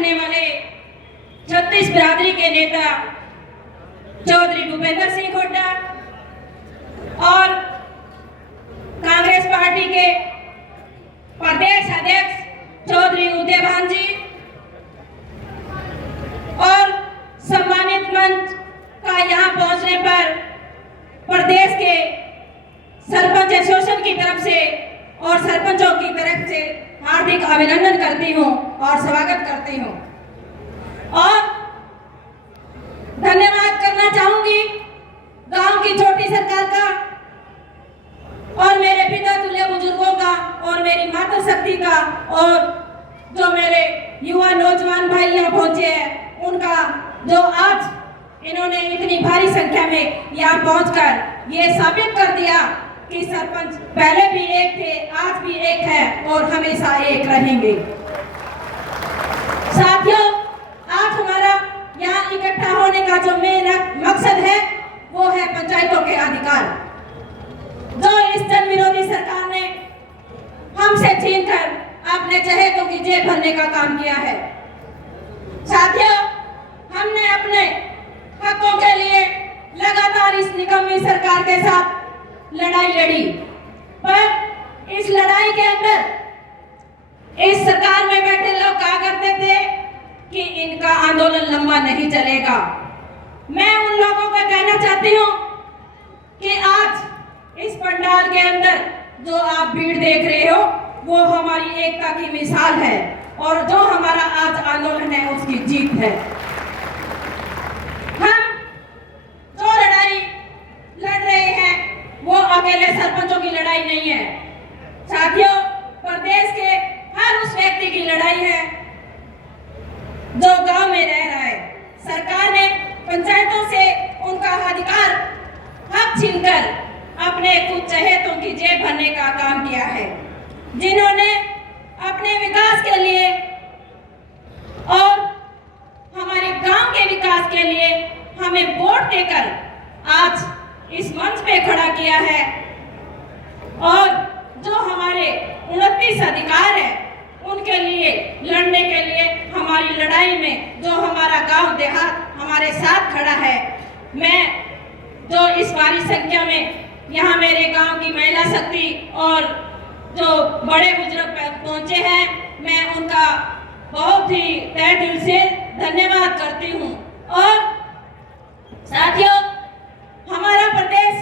रखने वाले 36 बिरादरी के नेता चौधरी भूपेंद्र सिंह हुड्डा और कांग्रेस पार्टी के प्रदेश अध्यक्ष चौधरी उदयभान जी और सम्मानित मंच का यहाँ पहुंचने पर प्रदेश के सरपंच एसोसिएशन की तरफ से और सरपंचों की तरफ से हार्दिक अभिनंदन करती हूँ और स्वागत करती हूँ और धन्यवाद करना चाहूंगी गांव की छोटी सरकार का और मेरे पिता तुल्य बुजुर्गों का और मेरी माता शक्ति का और जो मेरे युवा नौजवान भाई यहाँ पहुंचे हैं उनका, जो आज इन्होंने इतनी भारी संख्या में यहाँ पहुंचकर ये साबित कर दिया कि सरपंच पहले भी एक थे, आज भी एक है और हमेशा एक रहेंगे। साथियों, आज हमारा यहाँ इकट्ठा होने का जो मेरा मकसद है वो है पंचायतों के अधिकार, जो इस जन विरोधी सरकार ने हमसे छीनकर अपने चहेतों की जेब भरने का काम किया है। साथियों, हमने अपने हकों के लिए लगातार इस निकम्मी सरकार के साथ लड़ाई लड़ी, पर इस लड़ाई के अंदर इस सरकार में बैठे लोग कहा करते थे कि इनका आंदोलन लंबा नहीं चलेगा। मैं उन लोगों को कहना चाहती हूँ कि आज इस पंडाल के अंदर जो आप भीड़ देख रहे हो वो हमारी एकता की मिसाल है और जो हमारा आज आंदोलन है उसकी जीत है। हम जो लड़ाई लड़ रहे हैं वो अकेले सरपंचों की लड़ाई नहीं है साथियों, प्रदेश के हर उस व्यक्ति की लड़ाई है जो गांव में रह रहा है। सरकार ने पंचायतों से उनका अधिकार हक छीनकर अपने कुछ चहेतों की जेब भरने का काम किया है, जिन्होंने अपने विकास के लिए और हमारे गांव के विकास के लिए हमें वोट देकर आज इस मंच पे खड़ा किया है और जो हमारे 29 अधिकार है उनके लिए लड़ने के लिए हमारी लड़ाई में जो हमारा गांव देहात हमारे साथ खड़ा है। मैं जो इस भारी संख्या में यहाँ मेरे गांव की महिला शक्ति और जो बड़े बुजुर्ग पहुंचे हैं, मैं उनका बहुत ही तहे दिल से धन्यवाद करती हूँ। और साथियों, हमारा प्रदेश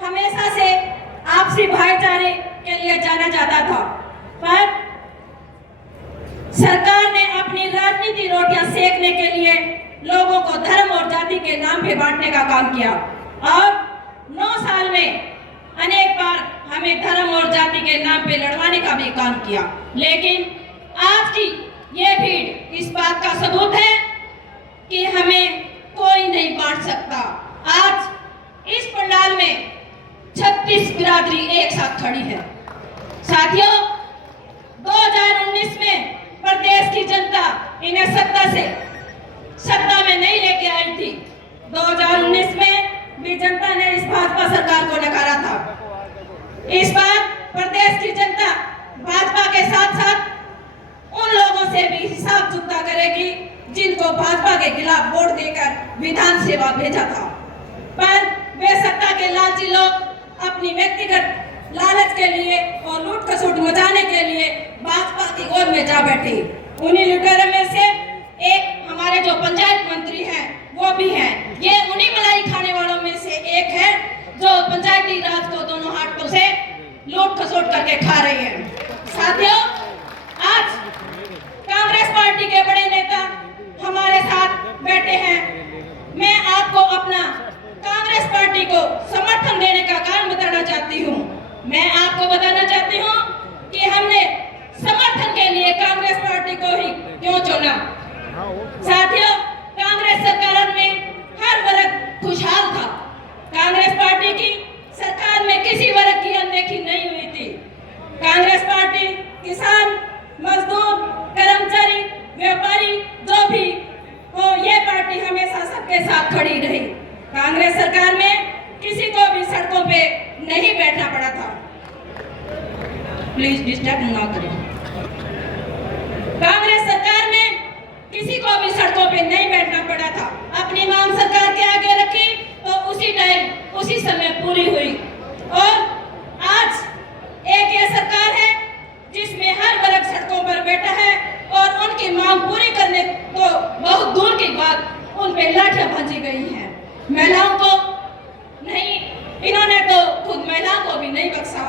हमेशा से आपसी भाईचारे के लिए जाना जाता था, पर सरकार ने अपनी राजनीति रोटियां सेकने के लिए लोगों को धर्म और जाति के नाम पे बांटने का काम किया और 9 साल में अनेक बार हमें धर्म और जाति के नाम पे लड़वाने का भी काम किया, लेकिन आज की ये भीड़ इस बात का सबूत है कि हमें कोई नहीं बांट सकता। आज इस पंडाल में 36 बिरादरी एक साथ खड़ी है। साथियों, 2019 में प्रदेश की जनता इन्हें सत्ता में नहीं लेके आई थी। 2019 में भी जनता ने इस भाजपा सरकार को नकारा था। इस बार प्रदेश की जनता भाजपा के साथ साथ उन लोगों से भी हिसाब चुकता करेगी जिनको भाजपा के खिलाफ वोट देकर विधानसभा भेजा था, पर वे सत्ता के लालची लोग अपनी व्यक्तिगत लालच के लिए और लूट खसोट मचाने के लिए भाजपा की गोद में जा बैठे। उन्हीं लुटेरों में से एक हमारे जो पंचायत मंत्री हैं वो भी हैं। ये उन्हीं मलाई खाने वालों में से एक है जो पंचायती राज को दोनों हाथों से लूट खसोट करके खा रहे हैं। साथियों, आज कांग्रेस पार्टी के बड़े नेता हमारे साथ बैठे हैं। मैं आपको अपना कांग्रेस पार्टी को समर्थन देने का कारण बताना चाहती हूँ। मैं आपको बताना चाहती हूँ कि हमने समर्थन के लिए कांग्रेस पार्टी को ही क्यों चुना। साथियों, कांग्रेस सरकार में हर वर्ग खुशहाल था। कांग्रेस पार्टी की सरकार में किसी वर्ग की अनदेखी नहीं हुई थी। कांग्रेस पार्टी किसान, मजदूर, कर्मचारी, व्यापारी जो भी हो, ये पार्टी हमेशा सबके साथ खड़ी रही। कांग्रेस सरकार में किसी को भी सड़कों पे नहीं बैठना पड़ा था। प्लीज डिस्टर्ब ना करें। कांग्रेस सरकार में पे लाठियां भांजी गई हैं। महिलाओं को नहीं, इन्होंने तो खुद महिलाओं को भी नहीं बख्शा।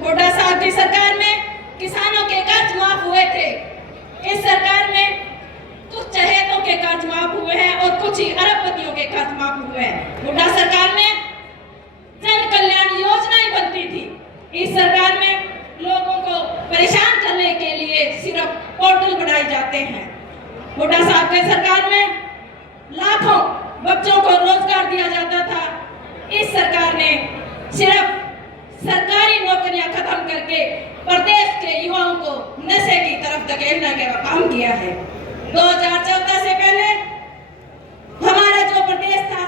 हुड्डा साहब की सरकार में किसानों के कर्ज माफ हुए थे। इस सरकार में कुछ चहेतों के कर्ज माफ हुए हैं और कुछ ही अरबपतियों के कर्ज माफ हुए हैं। हुड्डा सरकार में जन कल्याण योजनाएं बनती थी। इस सरकार में लोगों को परेशान करने के लिए सिर्फ पोर्टल बनाए जाते हैं। हुड्डा साहब के सरकार में लाखों बच्चों को रोजगार दिया जाता था। इस सरकार ने सिर्फ सरकारी नौकरियां खत्म करके प्रदेश के युवाओं को नशे की तरफ धकेलने का काम किया है। 2014 से पहले हमारा जो प्रदेश था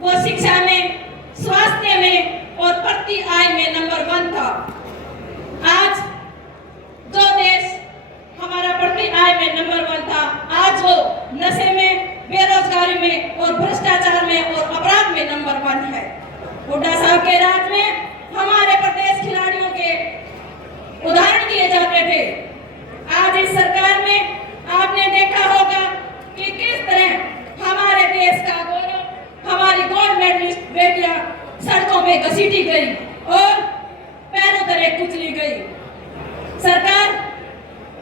वो शिक्षा में, स्वास्थ्य में और प्रति आय में नंबर 1 था। आज जो देश हमारा प्रति आय में नंबर 1 था, आज वो नशे में, बेरोजगारी में और भ्रष्टाचार में और अपराध में नंबर 1 है। हुड्डा साहब के राज में हमारे प्रदेश खिलाड़ियों के उदाहरण दिए जाते थे। आज इस सरकार में आपने देखा होगा कि किस तरह हमारे देश का गौरव, हमारी गोल्ड मेडलिस्ट बेटियां सड़कों पे घसीटी गई और पैरों तले कुचली गई। सरकार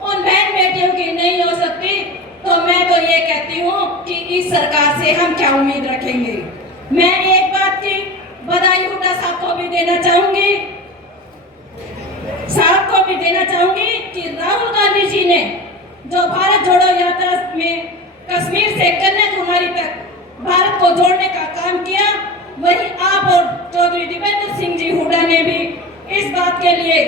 उन बहन बेटियों की नहीं हो सकती, तो मैं तो ये कहती हूँ कि इस सरकार से हम क्या उम्मीद रखेंगे। मैं एक बात की बधाई हुड्डा साहब को भी देना चाहूंगी कि राहुल गांधी जी ने जो भारत जोड़ो यात्रा में कश्मीर से कन्याकुमारी तक भारत को जोड़ने का काम किया, वही आप और चौधरी दीपेंद्र सिंह जी हुड्डा ने भी इस बात के लिए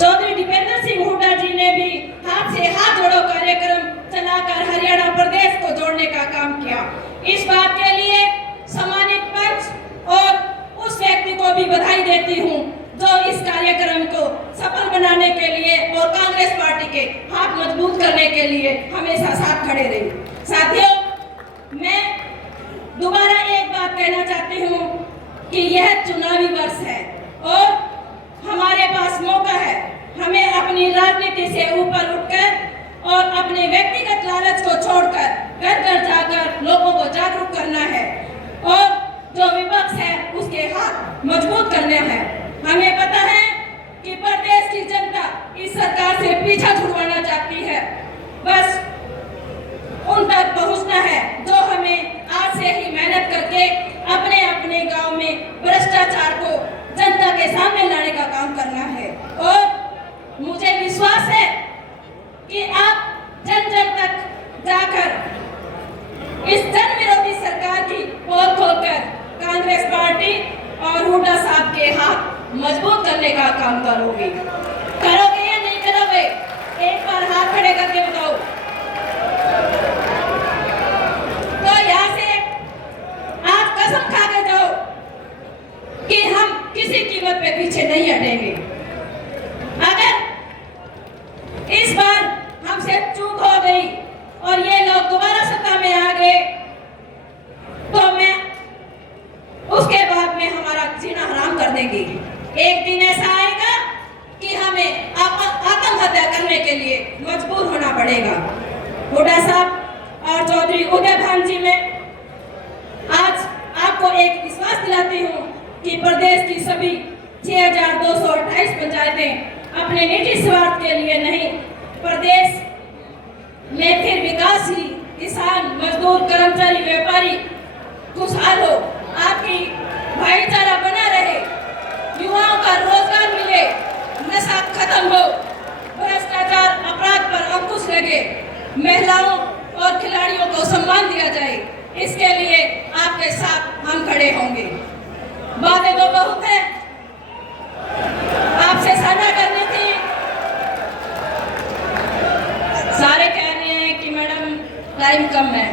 चौधरी दीपेंद्र सिंह हुड्डा जी ने भी हाथ से हाथ जोड़ो कार्यक्रम चलाकर हरियाणा प्रदेश को जोड़ने का काम किया। इस बात के लिए सम्मानित पंच और उस व्यक्ति को भी बधाई देती हूँ जो इस कार्यक्रम को सफल बनाने के लिए और कांग्रेस पार्टी के हाथ मजबूत करने के लिए हमेशा साथ खड़े रहे। साथियों, मैं दोबारा एक बात कहना चाहती हूँ कि यह चुनावी वर्ष है और हमारे पास मौका है। हमें अपनी राजनीति से ऊपर उठकर और अपने व्यक्तिगत लालच को छोड़कर घर घर जाकर लोगों को जागरूक करना है और जो विपक्ष है उसके हाथ मजबूत करने हैं। हमें पता है कि प्रदेश की जनता इस सरकार से पीछा छुड़वाना चाहती है। बस उन तक पहुंचना है जो हमें आज से ही मेहनत करके अपने अपने गांव में भ्रष्टाचार को जनता के सामने लाने का काम करना है। और मुझे विश्वास है कि आप जन जन तक जाकर इस जन विरोधी सरकार की पोल खोलकर कांग्रेस पार्टी और हुड्डा साहब के हाथ मजबूत करने का काम करोगे या नहीं करोगे? एक बार हाथ खड़े करके बताओ। तो यहाँ से आप कसम खा के जाओ कि हम किसी कीमत पे पीछे नहीं हटेंगे। अगर इस बार हमसे चूक हो गई और ये लोग दोबारा सत्ता में आ गए तो मैं उसके बाद में हमारा जीना हराम कर देंगे। एक दिन ऐसा आएगा कि हमें आत्महत्या करने के लिए मजबूर होना पड़ेगा। हुड्डा साहब और चौधरी उदय भान जी, मैं आज आपको एक विश्वास दिलाती हूँ कि प्रदेश की सभी 6228 पंचायतें अपने निजी स्वार्थ के लिए नहीं, प्रदेश में फिर विकास ही, किसान, मजदूर, कर्मचारी, व्यापारी खुशहाल हो, आपकी भाईचारा बना रहे, युवाओं का रोजगार मिले, नशा खत्म हो, भ्रष्टाचार अपराध पर अंकुश लगे, महिलाओं और खिलाड़ियों को सम्मान दिया जाए, इसके लिए आपके साथ हम खड़े होंगे। बातें तो बहुत है, आपसे साझा करनी थी। सारे कह रहे हैं कि मैडम टाइम कम है।